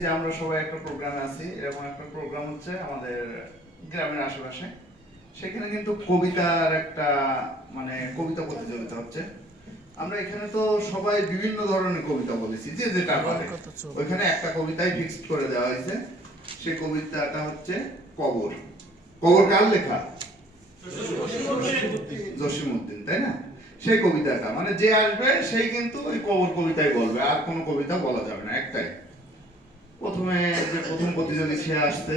যে আমরা সবাই একটা প্রোগ্রামে আছি। এরকম একটা প্রোগ্রাম হচ্ছে আমাদের গ্রামের আশেপাশে। সেখানে কিন্তু কবিতার একটা মানে কবিতা প্রতিযোগিতা হচ্ছে। আমরা এখানে তো সবাই বিভিন্ন ধরনের কবিতা বলেছি যে যেটা পারে ওইখানে একটা কবিতাই ফিক্সড করে দেওয়া হয়েছে। সেই কবিতাটা হচ্ছে কবর। কবর কার লেখা? জসিমউদ্দিন তাই না? সেই কবিতাটা মানে যে আসবে সেই কিন্তু ওই কবর কবিতাই বলবে। আর কোনো কবিতা বলা যাবে না একটাই। প্রথমে যে প্রথম প্রতিযোগী সে আসতে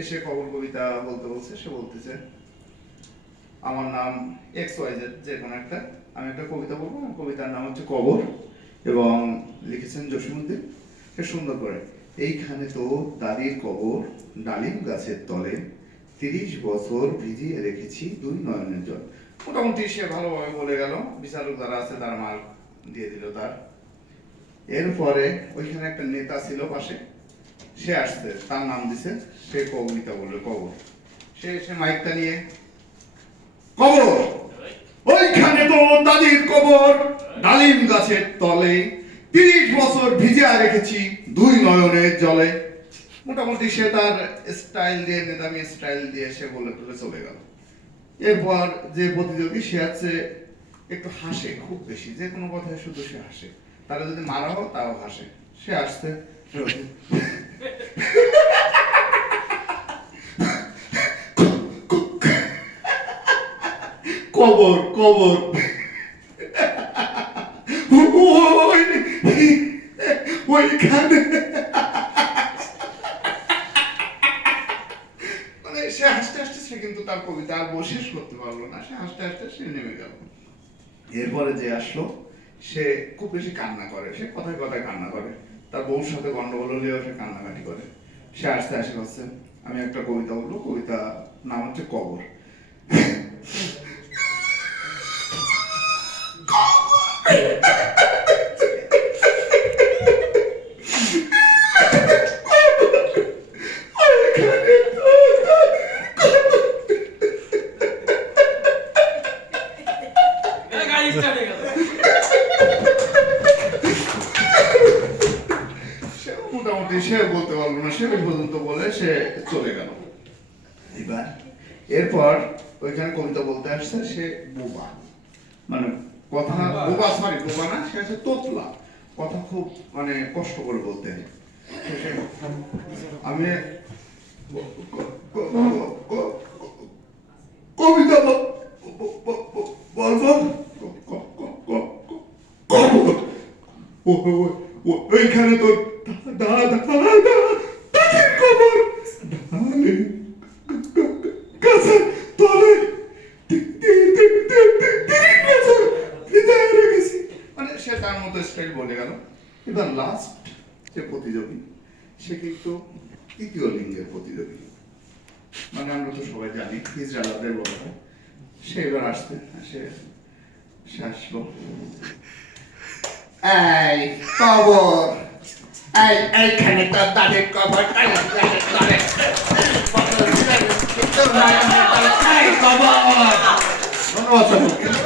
এসে কবর কবিতা বলতে বলছে, সে বলতেছে, আমার নাম এক্স ওয়াই জেড যে কোনো একটা, আমি একটা কবিতা বলব আমার কবিতার নাম হচ্ছে কবর। এবং লিখেছেন জসিমুদ্দিন সে সুন্দর করে, এইখানে তো দাদির কবর, ডালিম গাছের তলে, তিরিশ বছর ভিজিয়ে রেখেছি দুই নয়নের জল। মোটামুটি সে ভালোভাবে বলে গেল, বিচারক যারা আছে তার মার্ক দিয়ে দিল তার। এরপরে ওইখানে একটা নেতা ছিল পাশে, সে আসছে, তার নাম দিছে, সে কবিতা বলবে কবর। সে এসে মাইকটা নিয়ে, কবর! ওইখানে তো দাদির কবর, ডালিম গাছের তলে, তিরিশ বছর ভিজিয়া রেখেছি দুই নয়নের জলে। মোটামুটি সে তার স্টাইল দিয়ে, নেতামি স্টাইল দিয়ে সে বলে তুলে চলে গেল। এরপর যে প্রতিযোগী, সে আছে একটু হাসে, খুব বেশি, যে কোনো কথায় শুধু সে হাসে। তারা যদি মারা হোক তাও হাসে। সে আসছে কবর কবর। ওইখানে। মানে সে হাসতে হাসতে সে কিন্তু তার কবিতা আর বসে করতে পারল না। সে হাসতে হাসতে সে নেমে গেল। এরপরে যে আসলো সে খুব বেশি কান্না করে, সে কথায় কথায় কান্না করে। তার বউর সাথে গন্ডগোল হলেও সে কান্নাকাটি করে। সে আসতে আসে হচ্ছে আমি একটা কবিতা বলব, কবিতা নাম হচ্ছে কবর। সে বলতে পারল না সে ওই পর্যন্ত বলে সে চলে গেল এবার এরপর ওইখানে কবিতা বলতে আসছে সে বোবা মানে কথা বোবা সরি বোবা না সে আছে তোতলা কথা খুব মানে কষ্ট করে বলতে হয়। আমি কবিতা বলব ওইখানে তো দা দা দা দা দাদির কবর ডালে গাছের তলে তি- তি- তি- তি- তি- তিরিশ বছর বিদায় রেখেছি। মানে সে তার মতো স্টাইল বলে গেল। এবার লাস্ট যে প্রতিযোগী, সে কিন্তু তৃতীয় লিঙ্গের প্রতিযোগী। মানে আমরা তো সবাই জানি ইসরায়েলের বলা হয় সে এবার আসতে সে সে আসলো। এই কবর এই এইখানে তো দাদির কবর ধন্যবাদ